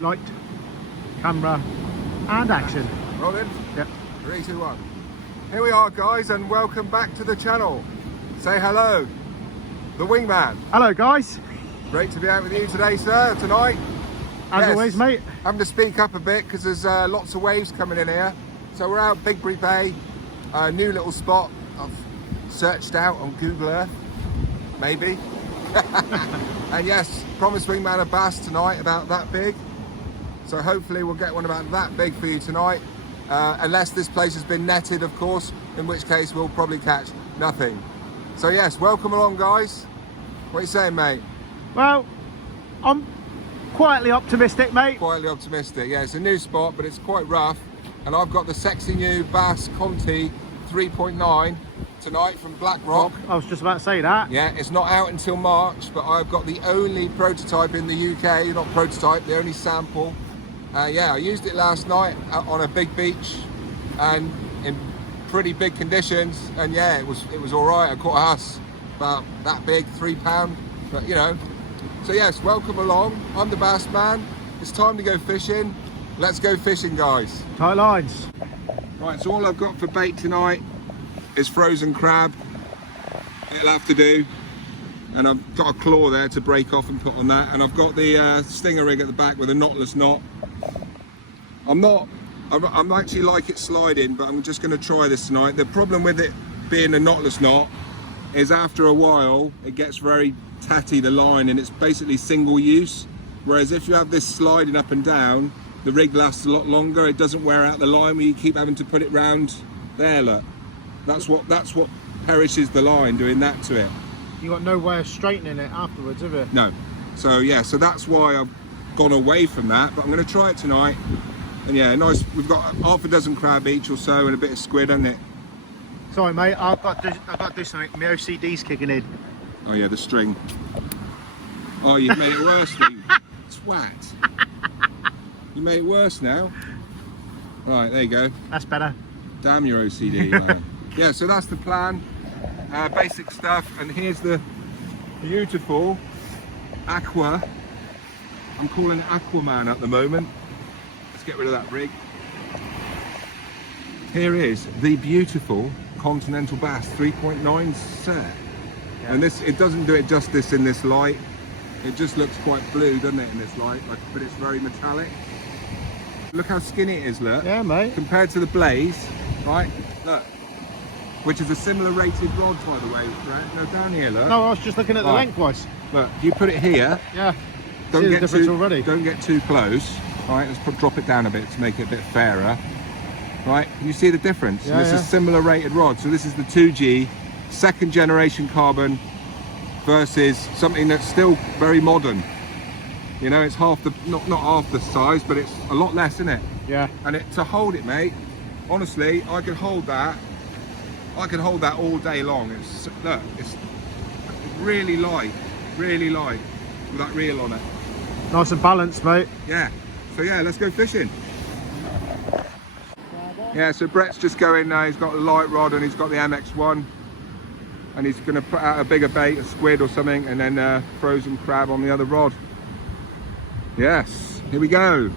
Light, camera, and action. Rolling? Yep. 3, 2, 1. Here we are, guys, and welcome back to the channel. Say hello, the Wingman. Hello, guys. Great to be out with you today, sir, tonight. As always, mate. Having to speak up a bit because there's lots of waves coming in here. So we're out Bigbury Bay, a new little spot I've searched out on Google Earth, maybe. And yes, promised Wingman a bass tonight about that big. So hopefully we'll get one about that big for you tonight. Unless this place has been netted, of course, in which case we'll probably catch nothing. So yes, welcome along, guys. What are you saying, mate? Well, I'm quietly optimistic, mate. Quietly optimistic. Yeah, it's a new spot, but it's quite rough. And I've got the sexy new Bass Conti 3.9 tonight from Black Rock. I was just about to say that. Yeah, it's not out until March, but I've got the only prototype in the UK, not prototype, the only sample. Yeah, I used it last night on a big beach and in pretty big conditions, and yeah, it was all right. I caught a huss about that big, £3, but you know. So yes, welcome along. I'm the Bass Man. It's time to go fishing. Let's go fishing, guys. Tight lines. Right, so all I've got for bait tonight is frozen crab. It'll have to do. And I've got a claw there to break off and put on that. And I've got the stinger rig at the back with a knotless knot. I'm actually like it sliding, but I'm just going to try this tonight. The problem with it being a knotless knot is after a while it gets very tatty, the line, and it's basically single use. Whereas if you have this sliding up and down, the rig lasts a lot longer. It doesn't wear out the line where you keep having to put it round there. Look, that's what perishes the line, doing that to it. You got no way of straightening it afterwards, have you? No. So yeah, so that's why I've gone away from that. But I'm going to try it tonight. And yeah, nice. We've got half a dozen crab each or so, and a bit of squid, hasn't it? Sorry, mate. I've got to do something. My OCD's kicking in. Oh yeah, the string. Oh, you've made it worse, Steve. Twat. You made it worse now. Right, there you go. That's better. Damn your OCD, man. Yeah, so that's the plan. Basic stuff, and here's the beautiful Aqua. I'm calling it Aquaman at the moment. Let's get rid of that rig. Here is the beautiful Continental Bass 3.9 set. Yeah. And this, it doesn't do it justice in this light. It just looks quite blue, doesn't it, in this light? But it's very metallic. Look how skinny it is, look. Yeah, mate. Compared to the Blaze, right? Look. Which is a similar rated rod, by the way, right? No, down here, look. No, I was just looking at the lengthwise. Look, you put it here. Yeah. Don't See the difference already. Don't get too close. All right, let's drop it down a bit to make it a bit fairer. Right, can you see the difference? Yeah, and this is similar rated rod. So this is the 2G, second generation carbon versus something that's still very modern. You know, it's half the, not half the size, but it's a lot less, isn't it? Yeah. And to hold it, mate, honestly, I could hold that. I could hold that all day long. Look, it's really light with that reel on it. Nice and balanced, mate. Yeah. So yeah, let's go fishing. Yeah, so Brett's just going now. He's got a light rod and he's got the MX1, and he's going to put out a bigger bait, a squid or something, and then frozen crab on the other rod. Yes, here we go.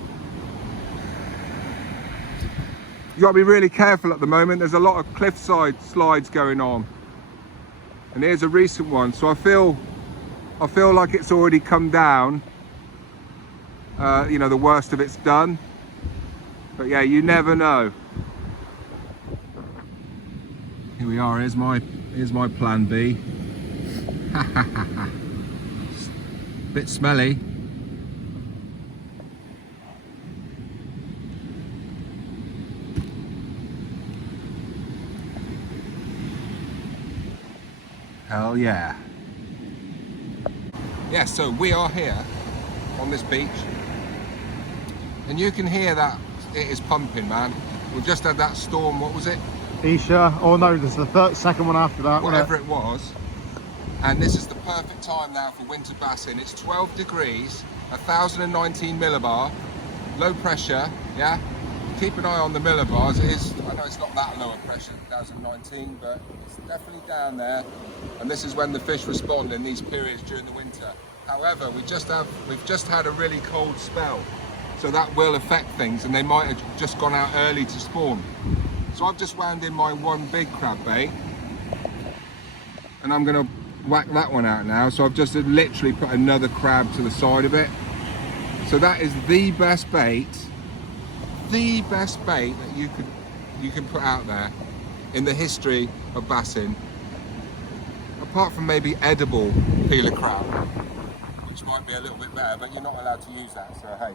You got to be really careful at the moment. There's a lot of cliffside slides going on, and here's a recent one. So I feel like it's already come down. You know, the worst of it's done, but yeah, you never know. Here we are. Here's my plan B. Bit smelly. Hell yeah. Yeah, so we are here on this beach, and you can hear that it is pumping, man. We've just had that storm, what was it? Isha. Oh no, there's the second one after that. Whatever it was. And this is the perfect time now for winter bassing. It's 12 degrees, 1019 millibar, low pressure, yeah? Keep an eye on the millibars. It is, I know it's not that low a pressure, 2019, but it's definitely down there. And this is when the fish respond in these periods during the winter. However, we've just had a really cold spell. So that will affect things, and they might have just gone out early to spawn. So I've just wound in my one big crab bait, and I'm gonna whack that one out now. So I've just literally put another crab to the side of it. So that is the best bait that you can put out there in the history of bassing, apart from maybe edible peeler crab, which might be a little bit better, but you're not allowed to use that, so hey.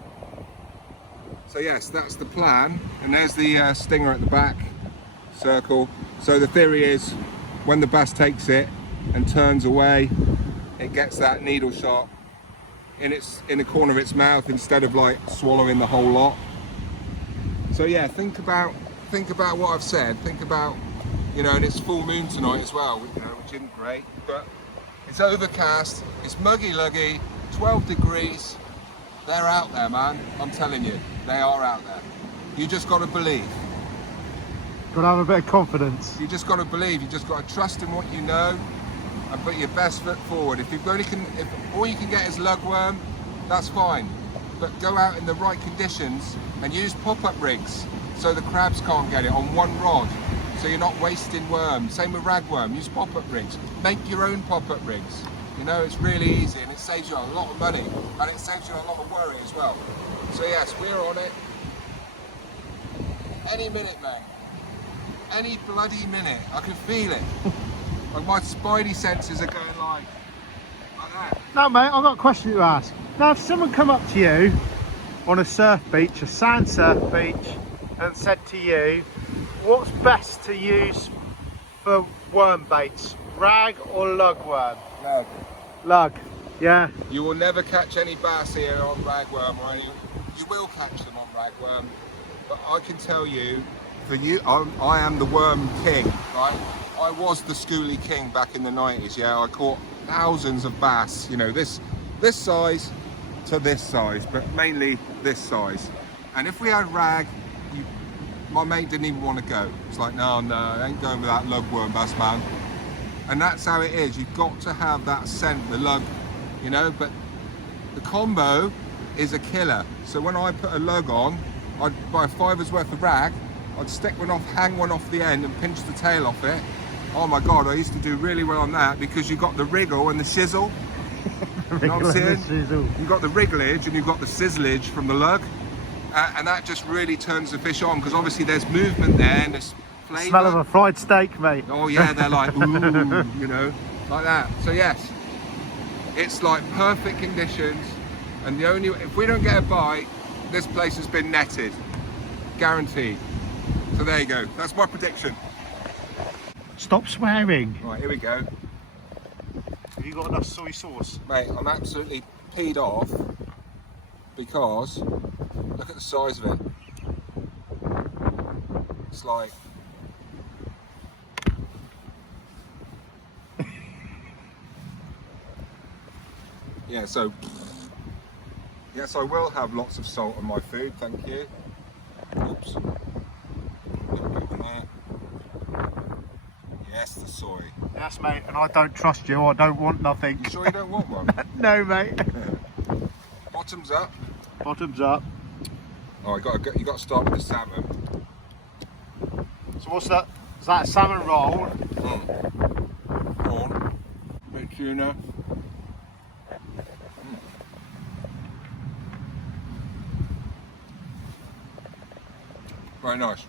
So yes, that's the plan, and there's the stinger at the back, circle. So the theory is, when the bass takes it and turns away, it gets that needle sharp in the corner of its mouth instead of like swallowing the whole lot. So yeah, think about what I've said. Think about, you know, and it's full moon tonight as well, you know, which isn't great, but it's overcast, it's muggy luggy, 12 degrees. They're out there, man. I'm telling you, they are out there. You just got to believe. Got to have a bit of confidence. You just got to believe. You just got to trust in what you know and put your best foot forward. If all you can get is lugworm, that's fine. But go out in the right conditions and use pop-up rigs so the crabs can't get it on one rod. So you're not wasting worm. Same with ragworm. Use pop-up rigs. Make your own pop-up rigs. You know, it's really easy, and it saves you a lot of money, and it saves you a lot of worry as well. So yes, we're on it. Any minute, man. Any bloody minute. I can feel it. Like my spidey senses are going like that. Now mate, I've got a question to ask. Now if someone come up to you on a surf beach, a sand surf beach, and said to you, what's best to use for worm baits, rag or lugworm? Lug. Lug, yeah. You will never catch any bass here on ragworm or any. You will catch them on ragworm, but I can tell you, for you, I am the worm king, right? I was the schoolie king back in the 90s. Yeah, I caught thousands of bass. You know, this size to this size, but mainly this size. And if we had rag, my mate didn't even want to go. It's like, no, I ain't going with that lugworm bass, man. And that's how it is. You've got to have that scent, the lug, you know, but the combo is a killer. So when I put a lug on, I'd buy a $5's worth of rag, I'd stick one off, hang one off the end and pinch the tail off it. Oh my God, I used to do really well on that because you've got the wriggle and the shizzle. You know what I'm saying? You've got the wrigglage and you've got the sizzlage from the lug. And that just really turns the fish on because obviously there's movement there and there's flavour. Smell of a fried steak, mate. Oh yeah, they're like, ooh, you know, like that. So yes, it's like perfect conditions, and if we don't get a bite, this place has been netted, guaranteed. So there you go, that's my prediction. Stop swearing. Right, here we go. Have you got enough soy sauce? Mate, I'm absolutely peed off because look at the size of it. It's like, yeah, so yes, I will have lots of salt on my food, thank you. Oops. Yes, the soy. Yes, mate, and I don't trust you. I don't want nothing. You sure you don't want one? No, mate. Bottoms up. Bottoms up. Oh, you got to start with the salmon. So what's that? Is that a salmon roll? Prawn, bit of tuna. Very nice.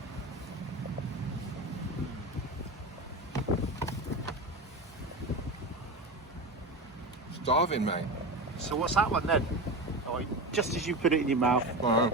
Starving, mate. So what's that one then? Oh, just as you put it in your mouth. Wow.